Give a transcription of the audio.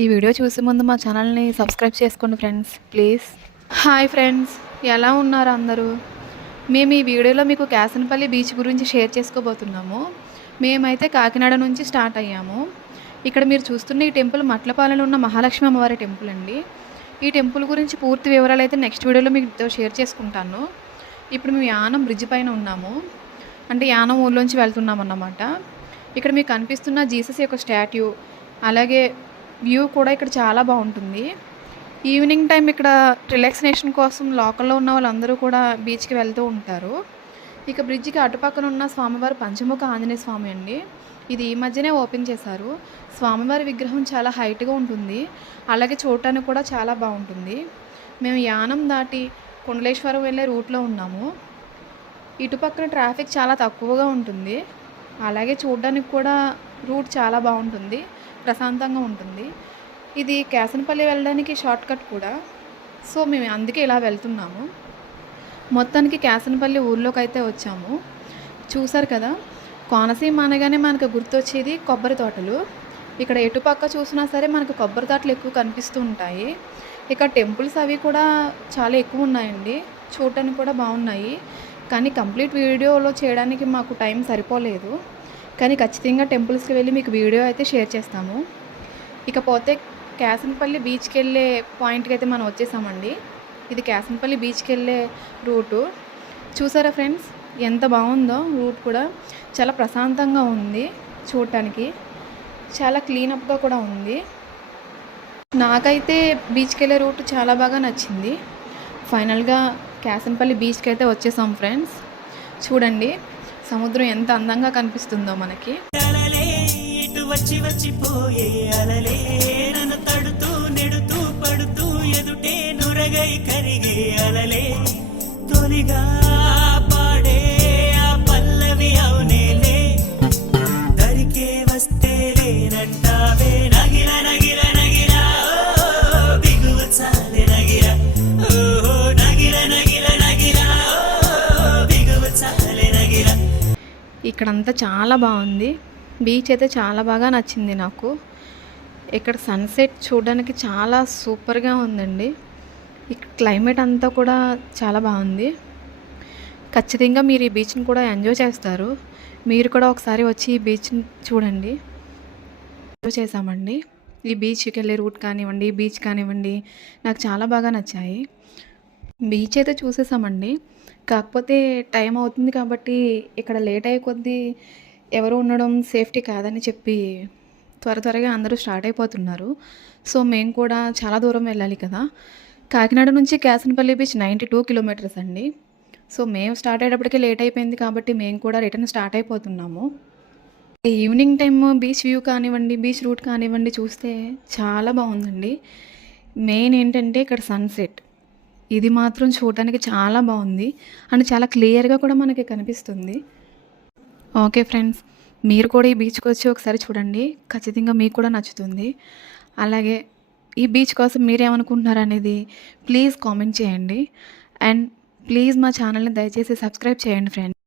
ఈ వీడియో చూసే ముందు మా ఛానల్ని సబ్స్క్రైబ్ చేసుకోండి ఫ్రెండ్స్ ప్లీజ్. హాయ్ ఫ్రెండ్స్, ఎలా ఉన్నారు అందరూ? మేము ఈ వీడియోలో మీకు కేసనపల్లి బీచ్ గురించి షేర్ చేసుకోబోతున్నాము. మేమైతే కాకినాడ నుంచి స్టార్ట్ అయ్యాము. ఇక్కడ మీరు చూస్తున్న ఈ టెంపుల్ మట్లపాలెంలో ఉన్న మహాలక్ష్మి అమ్మవారి టెంపుల్ అండి. ఈ టెంపుల్ గురించి పూర్తి వివరాలు అయితే నెక్స్ట్ వీడియోలో మీకు షేర్ చేసుకుంటాను. ఇప్పుడు మేము యానం బ్రిడ్జ్ పైన ఉన్నాము, అంటే యానం ఊళ్ళోంచి వెళ్తున్నాం అన్నమాట. ఇక్కడ మీకు కనిపిస్తున్న జీసస్ యొక్క స్టాట్యూ, అలాగే వ్యూ కూడా ఇక్కడ చాలా బాగుంటుంది. ఈవినింగ్ టైం ఇక్కడ రిలాక్సినేషన్ కోసం లోకల్లో ఉన్న వాళ్ళందరూ కూడా బీచ్కి వెళ్తూ ఉంటారు. ఇక బ్రిడ్జికి అటుపక్కన ఉన్న స్వామివారి పంచముఖ ఆంజనేయ స్వామి అండి. ఇది ఈ మధ్యనే ఓపెన్ చేశారు. స్వామివారి విగ్రహం చాలా హైట్గా ఉంటుంది, అలాగే చూడటానికి కూడా చాలా బాగుంటుంది. మేము యానం దాటి కుండలేశ్వరం వెళ్ళే రూట్లో ఉన్నాము. ఇటుపక్కన ట్రాఫిక్ చాలా తక్కువగా ఉంటుంది, అలాగే చూడడానికి కూడా రూట్ చాలా బాగుంటుంది, ప్రశాంతంగా ఉంటుంది. ఇది కేసనపల్లి వెళ్ళడానికి షార్ట్ కట్ కూడా, సో మేము అందుకే ఇలా వెళ్తున్నాము. మొత్తానికి కేసనపల్లి ఊర్లోకి అయితే వచ్చాము. చూసారు కదా, కోనసీమ అనగానే మనకు గుర్తొచ్చేది కొబ్బరి తోటలు. ఇక్కడ ఎటుపక్క చూసినా సరే మనకు కొబ్బరి తోటలు ఎక్కువ కనిపిస్తూ ఉంటాయి. ఇక్కడ టెంపుల్స్ అవి కూడా చాలా ఎక్కువ ఉన్నాయండి, చూడటానికి కూడా బాగున్నాయి. కానీ కంప్లీట్ వీడియోలో చేయడానికి మాకు టైం సరిపోలేదు. కానీ ఖచ్చితంగా టెంపుల్స్కి వెళ్ళి మీకు వీడియో అయితే షేర్ చేస్తాము. ఇకపోతే కేసనపల్లి బీచ్కి వెళ్ళే పాయింట్కి అయితే మనం వచ్చేసామండి. ఇది కేసనపల్లి బీచ్కి వెళ్ళే రూటు. చూసారా ఫ్రెండ్స్, ఎంత బాగుందో రూట్ కూడా. చాలా ప్రశాంతంగా ఉంది, చూడటానికి చాలా క్లీనప్గా కూడా ఉంది. నాకైతే బీచ్కి వెళ్ళే రూట్ చాలా బాగా నచ్చింది. ఫైనల్గా కేసనపల్లి బీచ్కి అయితే వచ్చేసాం ఫ్రెండ్స్. చూడండి సముద్రం ఎంత అందంగా కనిపిస్తుందో మనకి. వచ్చి వచ్చిపోయే అలలే నన్ను తడుతూ నెడుతూ పడుతూ ఎదుటే నురగై కరిగే అలలే తొలిగా పాడే ఆ పల్లవి అవునేలే దరికే వస్తే లేనంటావే నగిర నగిర నగిర బిగువ చాలే నగిర ఓ నగిర నగిర నగిర బిగువ చాలే నగిర. ఇక్కడంతా చాలా బాగుంది. బీచ్ అయితే చాలా బాగా నచ్చింది నాకు. ఇక్కడ సన్సెట్ చూడడానికి చాలా సూపర్గా ఉందండి. ఇక్కడ క్లైమేట్ అంతా కూడా చాలా బాగుంది. ఖచ్చితంగా మీరు ఈ బీచ్ని కూడా ఎంజాయ్ చేస్తారు. మీరు కూడా ఒకసారి వచ్చి ఈ బీచ్ని చూడండి. ఎంజాయ్ చేసామండి. ఈ బీచ్కి వెళ్ళే రూట్ కానివ్వండి, బీచ్ కానివ్వండి, నాకు చాలా బాగా నచ్చాయి. బీచ్ అయితే చూసేసామండి. కాకపోతే టైం అవుతుంది కాబట్టి ఇక్కడ లేట్ అయ్యే కొద్దీ ఎవరు ఉండడం సేఫ్టీ కాదని చెప్పి త్వరగా అందరూ స్టార్ట్ అయిపోతున్నారు. సో మేము కూడా చాలా దూరం వెళ్ళాలి కదా. కాకినాడ నుంచి కేసనపల్లి బీచ్ 92 కిలోమీటర్స్ అండి. సో మేము స్టార్ట్ అయ్యేటప్పటికే లేట్ అయిపోయింది కాబట్టి మేము కూడా రిటర్న్ స్టార్ట్ అయిపోతున్నాము. ఈవినింగ్ టైమ్ బీచ్ వ్యూ కానివ్వండి, బీచ్ రూట్ కానివ్వండి చూస్తే చాలా బాగుందండి. మెయిన్ ఏంటంటే ఇక్కడ సన్సెట్, ఇది మాత్రం చూడటానికి చాలా బాగుంది అండ్ చాలా క్లియర్గా కూడా మనకి కనిపిస్తుంది. ఓకే ఫ్రెండ్స్, మీరు కూడా ఈ బీచ్కి వచ్చి ఒకసారి చూడండి, ఖచ్చితంగా మీకు కూడా నచ్చుతుంది. అలాగే ఈ బీచ్ కోసం మీరేమనుకుంటున్నారు అనేది ప్లీజ్ కామెంట్ చేయండి. అండ్ ప్లీజ్ మా ఛానల్ని దయచేసి సబ్స్క్రైబ్ చేయండి ఫ్రెండ్స్.